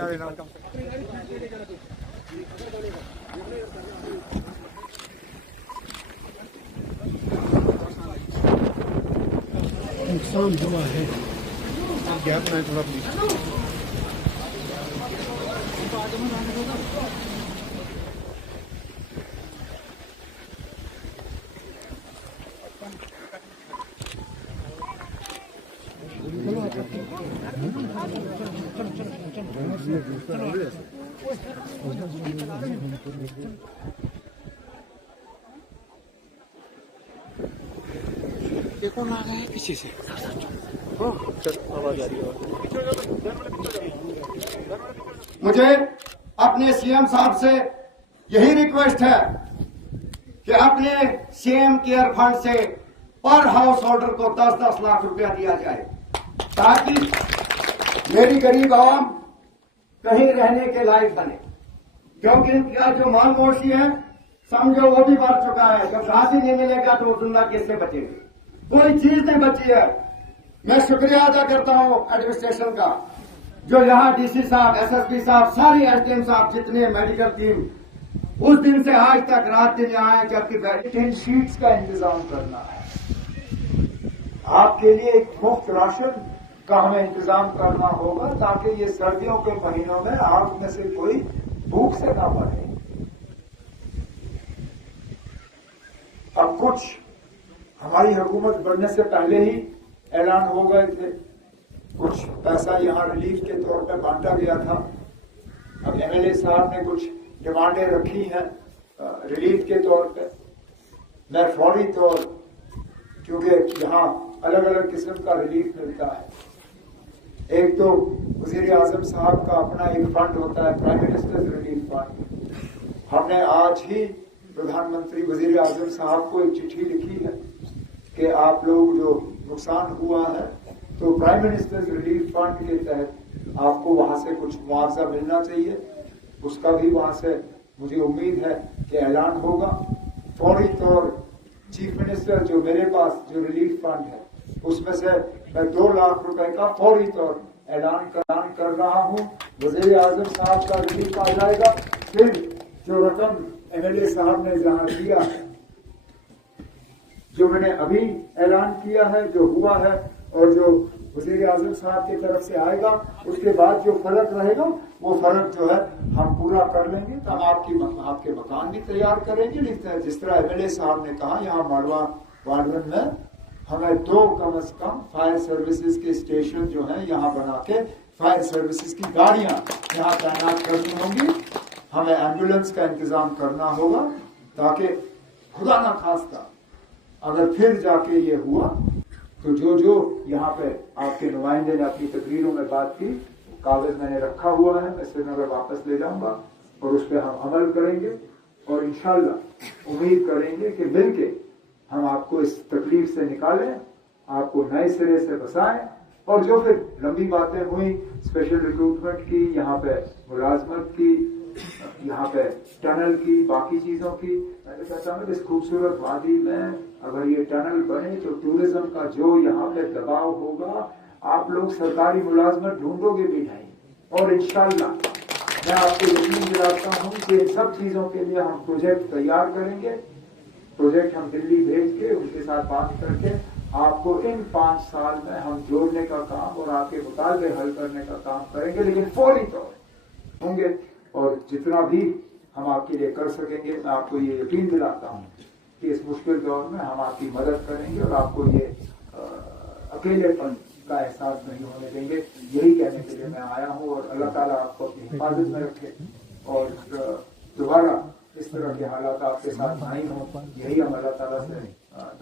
क्या देना नुकसान हुआ है, गैप में थोड़ा प्लीज। देखो ना है पीछे से आवाज आ रही है। मुझे अपने सीएम साहब से यही रिक्वेस्ट है कि अपने सीएम केयर फंड से पर हाउस होल्डर को 10-10 लाख रुपया दिया जाए, ताकि मेरी गरीब आवाम कहीं रहने के लायक बने। क्योंकि इनका जो मालमोशी है समझो वो भी बढ़ चुका है। जब घास ही नहीं मिलेगा तो जिंदा कैसे बचेंगे? कोई चीज नहीं बची है। मैं शुक्रिया अदा करता हूं एडमिनिस्ट्रेशन का, जो यहाँ डीसी साहब, एसएसपी साहब, सारी एसडीएम साहब, जितने मेडिकल टीम उस दिन से आज तक रात दिन यहाँ है। जबकि 10 शीट्स का इंतजाम करना है आपके लिए, एक मुफ्त राशन का हमें इंतजाम करना होगा, ताकि ये सर्दियों के महीनों में आप में से कोई भूख से ना मरे। अब कुछ हमारी हुकूमत बनने से पहले ही ऐलान हो गए थे, कुछ पैसा यहाँ रिलीफ के तौर पर बांटा गया था। अब एमएलए साहब ने कुछ डिमांडें रखी हैं रिलीफ के तौर पे। मैं फौरी तौर, क्योंकि यहाँ अलग अलग किस्म का रिलीफ मिलता है। एक तो वजीर आजम साहब का अपना एक फंड होता है, प्राइम मिनिस्टर्स रिलीफ फंड। हमने आज ही प्रधानमंत्री वजीर आजम साहब को एक चिट्ठी लिखी है कि आप लोग जो नुकसान हुआ है तो प्राइम मिनिस्टर्स रिलीफ फंड के तहत आपको वहां से कुछ मुआवजा मिलना चाहिए। उसका भी वहां से मुझे उम्मीद है कि ऐलान होगा। फौरी तौर चीफ मिनिस्टर, जो मेरे पास जो रिलीफ फंड है उसमें से मैं 2 लाख रुपए का फौरी तौर ऐलान कर रहा हूं। वजीर आजम साहब का रिलीफ आ जाएगा। फिर जो रकम एमएलए साहब ने जहां दिया, जो मैंने अभी ऐलान किया है, जो हुआ है, और जो वजीर आजम साहब की तरफ से आएगा, उसके बाद जो फर्क रहेगा वो फर्क जो है हम पूरा कर लेंगे। तो हम आपके मकान भी तैयार करेंगे। जिस तरह एमएलए साहब ने कहा, यहाँ माड़वा वार्डन में हमें 2 कम से कम फायर सर्विसेज के स्टेशन जो है यहाँ बना के फायर सर्विसेज की गाड़ियां यहाँ तैनात करनी होंगी। हमें एम्बुलेंस का इंतजाम करना होगा, ताकि खुदा ना खास्ता अगर फिर जाके ये हुआ तो जो यहाँ पे आपके नुमाइंदे ने अपनी तकरीरों में बात की, कागज मैंने रखा हुआ है, मैं श्रीनगर वापस ले जाऊंगा और उस पर हम अमल करेंगे। और इंशाल्लाह उम्मीद करेंगे कि मिलके हम आपको इस तकलीफ से निकालें, आपको नए सिरे से बसाएं। और जो फिर लंबी बातें हुई स्पेशल रिक्रूटमेंट की, यहाँ पे मुलाजमत की, यहाँ पे टनल की, बाकी चीजों की, मैंने कहता हूँ इस खूबसूरत वादी में अगर ये टनल बने तो टूरिज्म का जो यहाँ पे दबाव होगा, आप लोग सरकारी मुलाजमत ढूंढोगे भी नहीं। और इंशाल्लाह मैं आपको यकीन दिलाता हूँ कि इन सब चीजों के लिए हम प्रोजेक्ट तैयार करेंगे। प्रोजेक्ट हम दिल्ली भेज के उनके साथ बात करके आपको इन 5 साल में हम जोड़ने का काम और आपके मुतालबे हल करने का काम करेंगे, लेकिन फौरी तौर होंगे। और जितना भी हम आपके लिए कर सकेंगे, मैं आपको ये यकीन दिलाता हूँ कि इस मुश्किल दौर में हम आपकी मदद करेंगे और आपको ये अकेलेपन का एहसास नहीं होने देंगे। यही कहने के लिए मैं आया हूँ। और अल्लाह ताला आपको अपनी हिफाजत में रखे और दोबारा इस तरह के हालात आपके साथ नहीं हो, यही हम अल्लाह ताला से